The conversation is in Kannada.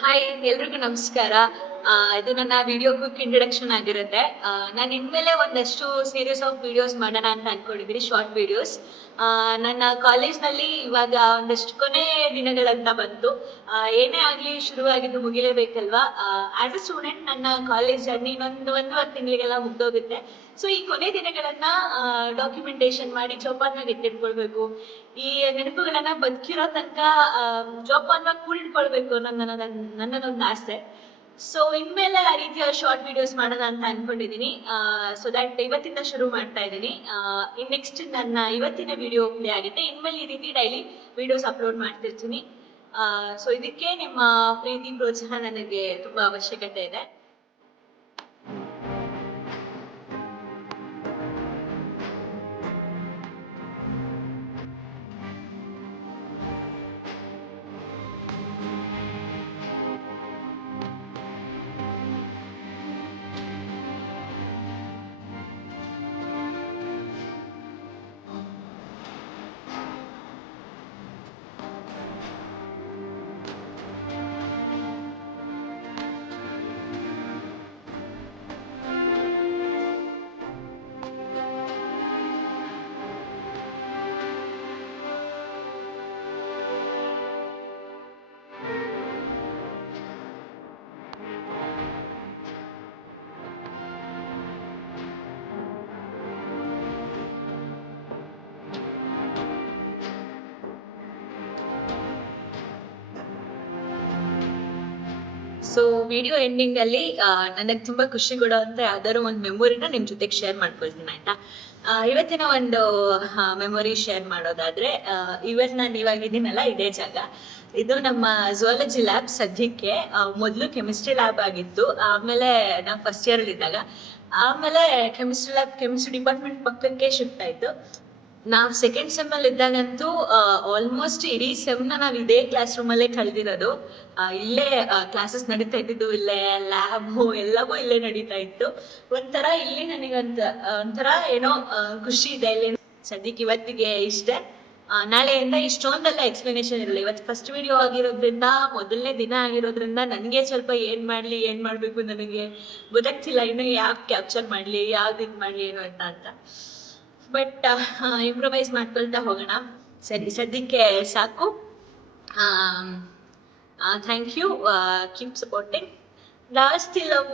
ಹಾಯ್ ಎಲ್ರಿಗೂ ನಮಸ್ಕಾರ. ಇದು ನನ್ನ ವಿಡಿಯೋ ಕ್ವಿಕ್ ಇಂಟ್ರಡಕ್ಷನ್ ಆಗಿರುತ್ತೆ. ನಾನು ಇನ್ಮೇಲೆ ಒಂದಷ್ಟು ಸೀರೀಸ್ ಆಫ್ ವಿಡಿಯೋಸ್ ಮಾಡೋಣ ಅಂತ ಅನ್ಕೊಂಡಿದ್ದೀನಿ, ಶಾರ್ಟ್ ವಿಡಿಯೋಸ್. ನನ್ನ ಕಾಲೇಜ್ನಲ್ಲಿ ಇವಾಗ ಒಂದಷ್ಟು ಕೊನೆ ದಿನಗಳಂತ ಬಂತು. ಏನೇ ಆಗಲಿ ಶುರುವಾಗಿದ್ದು ಮುಗಿಲೇಬೇಕಲ್ವಾ. ಆಸ್ ಅ ಸ್ಟೂಡೆಂಟ್ ನನ್ನ ಕಾಲೇಜ್ ಜರ್ನಿ ಒಂದೂವರೆ ತಿಂಗಳಿಗೆಲ್ಲ ಮುಗ್ದೋಗುತ್ತೆ. ಸೊ ಈ ಕೊನೆ ದಿನಗಳನ್ನ ಡಾಕ್ಯುಮೆಂಟೇಶನ್ ಮಾಡಿ ಜೋಪಾನವಾಗಿ ಎತ್ತಿಟ್ಕೊಳ್ಬೇಕು. ಈ ನೆನಪುಗಳನ್ನ ಬದುಕಿರೋ ತನಕ ಜೋಪಾನವಾಗಿ ಕೂಡಿಟ್ಕೊಳ್ಬೇಕು ಅನ್ನೋದು ನನ್ನದೊಂದು ಆಸೆ. ಸೊ ಇನ್ಮೇಲೆ ಆ ರೀತಿಯ ಶಾರ್ಟ್ ವಿಡಿಯೋಸ್ ಮಾಡೋಣ ಅಂತ ಅನ್ಕೊಂಡಿದೀನಿ. ಸೊ ದಟ್ ಇವತ್ತಿಂದ ಶುರು ಮಾಡ್ತಾ ಇದ್ದೀನಿ. ನೆಕ್ಸ್ಟ್ ನನ್ನ ಇವತ್ತಿನ ವಿಡಿಯೋ ಪ್ಲೇ ಆಗುತ್ತೆ. ಇನ್ಮೇಲೆ ಈ ರೀತಿ ಡೈಲಿ ವಿಡಿಯೋಸ್ ಅಪ್ಲೋಡ್ ಮಾಡ್ತಿರ್ತೀನಿ. ಸೊ ಇದಕ್ಕೆ ನಿಮ್ಮ ಪ್ರೀತಿ ಪ್ರೋತ್ಸಾಹ ನನಗೆ ತುಂಬಾ ಅವಶ್ಯಕತೆ ಇದೆ. ಸೊ ವಿಡಿಯೋ ಎಂಡಿಂಗ್ ಅಲ್ಲಿ ನನಗೆ ತುಂಬಾ ಖುಷಿ ಕೊಡುವಂತ ಯಾವ್ದಾದ್ರು ಒಂದು ಮೆಮೊರಿನ ನಿಮ್ ಜೊತೆಗೆ ಶೇರ್ ಮಾಡ್ಕೊಳ್ತೀನಿ, ಆಯ್ತಾ. ಇವತ್ತಿನ ಒಂದು ಮೆಮೊರಿ ಶೇರ್ ಮಾಡೋದಾದ್ರೆ, ಇವತ್ತು ನಾನು ಇವಾಗಿದ್ದೀನಲ್ಲ ಇದೇ ಜಾಗ. ಇದು ನಮ್ಮ ಝುವಾಲಜಿ ಲ್ಯಾಬ್. ಸದ್ಯಕ್ಕೆ ಮೊದಲು ಕೆಮಿಸ್ಟ್ರಿ ಲ್ಯಾಬ್ ಆಗಿತ್ತು, ಆಮೇಲೆ ನಾವು ಫಸ್ಟ್ ಇಯರ್ ಅಲ್ಲಿ ಇದ್ದಾಗ. ಆಮೇಲೆ ಕೆಮಿಸ್ಟ್ರಿ ಡಿಪಾರ್ಟ್ಮೆಂಟ್ ಪಕ್ಕಕ್ಕೆ ಶಿಫ್ಟ್ ಆಯ್ತು. ನಾವ್ ಸೆಕೆಂಡ್ ಸೆಮ್ ಅಲ್ಲಿ ಇದ್ದಾಗಂತೂ ಆಲ್ಮೋಸ್ಟ್ ಇಡೀ ಸೆಮ್ ನಾವ್ ಇದೇ ಕ್ಲಾಸ್ ರೂಮ್ ಅಲ್ಲೇ ಕಳೆದಿರೋದು. ಇಲ್ಲೇ ಕ್ಲಾಸಸ್ ನಡೀತಾ ಇದ್ದಿದ್ದು, ಇಲ್ಲೇ ಲ್ಯಾಬ್ ಎಲ್ಲವೂ ಇಲ್ಲೇ ನಡೀತಾ ಇತ್ತು. ಒಂಥರ ಇಲ್ಲಿ ನನಗಂತ ಒಂಥರ ಏನೋ ಖುಷಿ ಇದೆ ಇಲ್ಲಿ. ಸದ್ಯಕ್ಕೆ ಇವತ್ತಿಗೆ ಇಷ್ಟೇ. ನಾಳೆಯಿಂದ ಇಷ್ಟೊಂದೆಲ್ಲ ಎಕ್ಸ್ಪ್ಲನೇಷನ್ ಇರಲ್ಲ. ಇವತ್ತು ಫಸ್ಟ್ ವಿಡಿಯೋ ಆಗಿರೋದ್ರಿಂದ, ಮೊದಲನೇ ದಿನ ಆಗಿರೋದ್ರಿಂದ ನನ್ಗೆ ಸ್ವಲ್ಪ ಏನ್ ಮಾಡ್ಬೇಕು ನನಗೆ ಗೊತ್ತಾಗ್ತಿಲ್ಲ. ಇನ್ನು ಯಾವ್ ಕ್ಯಾಪ್ಚರ್ ಮಾಡ್ಲಿ, ಯಾವ್ದು ಇದ್ ಮಾಡ್ಲಿ ಏನು ಅಂತ. ಬಟ್ ಇಂಪ್ರೊವೈಸ್ ಮಾಡ್ಕೊಳ್ತಾ ಹೋಗೋಣ. ಸರಿ, ಸದ್ಯಕ್ಕೆ ಸಾಕು. Thank you. Keep supporting. ಜಾಸ್ತಿ ಲವ್.